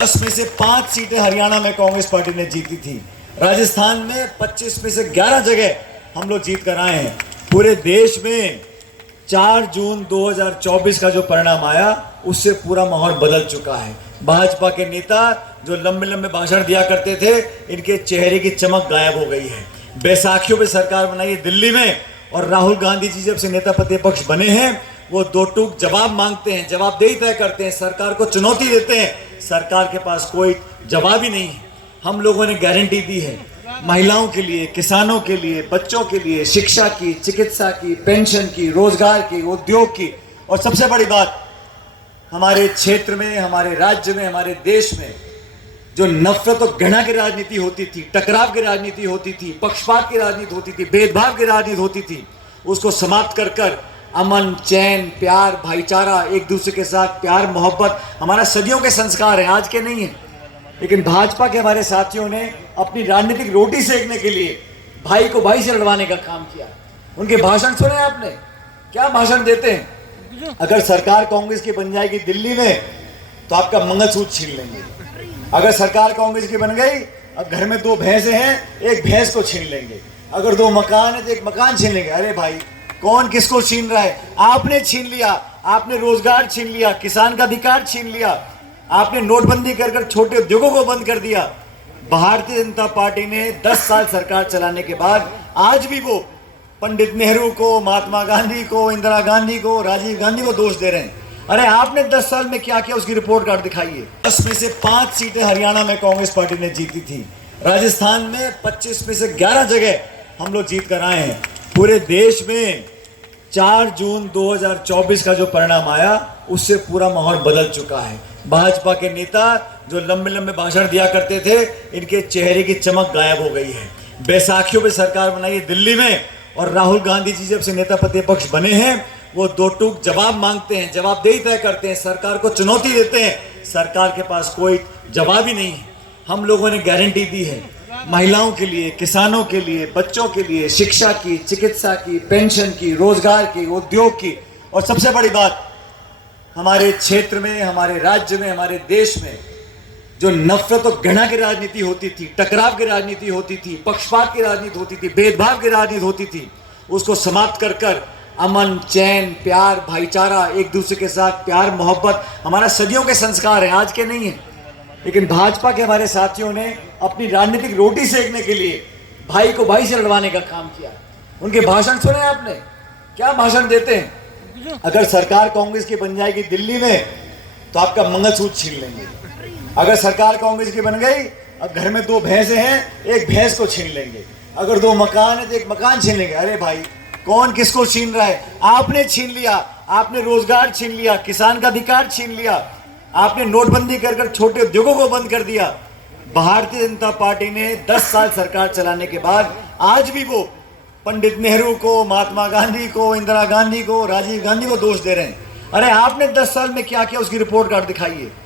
10 में से 5 सीटें हरियाणा में कांग्रेस पार्टी ने जीती थी। राजस्थान में 25 में से 11 जगह हम लोग जीत कर आए हैं। पूरे देश में 4 जून 2024 का जो परिणाम आया उससे पूरा माहौल बदल चुका है। भाजपा के नेता जो लंबे लंबे भाषण दिया करते थे, इनके चेहरे की चमक गायब हो गई है। बैसाखियों पे सरकार बनाई है दिल्ली में, और राहुल गांधी जी जब से नेता प्रतिपक्ष बने हैं वो दो टूक जवाब मांगते हैं, जवाबदेही तय करते हैं, सरकार को चुनौती देते हैं। सरकार के पास कोई जवाब ही नहीं है। हम लोगों ने गारंटी दी है महिलाओं के लिए, किसानों के लिए, बच्चों के लिए, शिक्षा की, चिकित्सा की, पेंशन की, रोजगार की, उद्योग की, और सबसे बड़ी बात, हमारे क्षेत्र में, हमारे राज्य में, हमारे देश में जो नफरत और घृणा की राजनीति होती थी, टकराव की राजनीति होती थी, पक्षपात की राजनीति होती थी, भेदभाव की राजनीति होती थी, उसको समाप्त कर अमन, चैन, प्यार, भाईचारा, एक दूसरे के साथ प्यार मोहब्बत हमारा सदियों के संस्कार है, आज के नहीं है। लेकिन भाजपा के हमारे साथियों ने अपनी राजनीतिक रोटी सेकने के लिए भाई को भाई से लड़वाने का काम किया। उनके भाषण सुने आपने? क्या भाषण देते हैं? अगर सरकार कांग्रेस की बन जाएगी दिल्ली में तो आपका मंगलसूत्र छीन लेंगे। अगर सरकार कांग्रेस की बन गई, अब घर में 2 भैंसे हैं, एक भैंस को छीन लेंगे। अगर 2 मकान है तो एक मकान छीन लेंगे। अरे भाई, कौन किसको छीन रहा है? आपने छीन लिया। आपने रोजगार छीन लिया, किसान का अधिकार छीन लिया, आपने नोटबंदी कर छोटे उद्योगों को बंद कर दिया। भारतीय जनता पार्टी ने 10 साल सरकार चलाने के बाद आज भी वो पंडित नेहरू को, महात्मा गांधी को, इंदिरा गांधी को, राजीव गांधी को दोष दे रहे हैं। अरे आपने 10 साल में क्या किया, उसकी रिपोर्ट कार्ड दिखाइए। 10 में से 5 सीटें हरियाणा में कांग्रेस पार्टी ने जीती थी। राजस्थान में 25 में से 11 जगह हम लोग जीत कर आए हैं। पूरे देश में 4 जून 2024 का जो परिणाम आया उससे पूरा माहौल बदल चुका है। भाजपा के नेता जो लंबे लंबे भाषण दिया करते थे, इनके चेहरे की चमक गायब हो गई है। बैसाखियों पे सरकार बनाई है दिल्ली में, और राहुल गांधी जी जब से नेता प्रतिपक्ष बने हैं वो 2 टूक जवाब मांगते हैं, जवाबदेही तय करते हैं, सरकार को चुनौती देते हैं। सरकार के पास कोई जवाब ही नहीं है। हम लोगों ने गारंटी दी है महिलाओं के लिए, किसानों के लिए, बच्चों के लिए, शिक्षा की, चिकित्सा की, पेंशन की, रोजगार की, उद्योग की, और सबसे बड़ी बात, हमारे क्षेत्र में, हमारे राज्य में, हमारे देश में जो नफरत और घृणा की राजनीति होती थी, टकराव की राजनीति होती थी, पक्षपात की राजनीति होती थी, भेदभाव की राजनीति होती थी, उसको समाप्त कर अमन, चैन, प्यार, भाईचारा, एक दूसरे के साथ प्यार मोहब्बत हमारा सदियों के संस्कार है, आज के नहीं है। लेकिन भाजपा के हमारे साथियों ने अपनी राजनीतिक रोटी सेकने के लिए भाई को भाई से लड़वाने का काम किया। उनके भाषण सुने आपने? क्या भाषण देते हैं? अगर सरकार कांग्रेस की बन जाएगी दिल्ली में तो आपका मंगलसूत्र छीन लेंगे। अगर सरकार कांग्रेस की बन गई, अब घर में 2 भैंसे हैं, एक भैंस को छीन लेंगे। अगर 2 मकान है तो एक मकान छीन लेंगे। अरे भाई, कौन किसको छीन रहा है? आपने छीन लिया। आपने रोजगार छीन लिया, किसान का अधिकार छीन लिया, आपने नोटबंदी कर छोटे उद्योगों को बंद कर दिया। भारतीय जनता पार्टी ने 10 साल सरकार चलाने के बाद आज भी वो पंडित नेहरू को, महात्मा गांधी को, इंदिरा गांधी को, राजीव गांधी को दोष दे रहे हैं। अरे आपने 10 साल में क्या किया, उसकी रिपोर्ट कार्ड दिखाइए।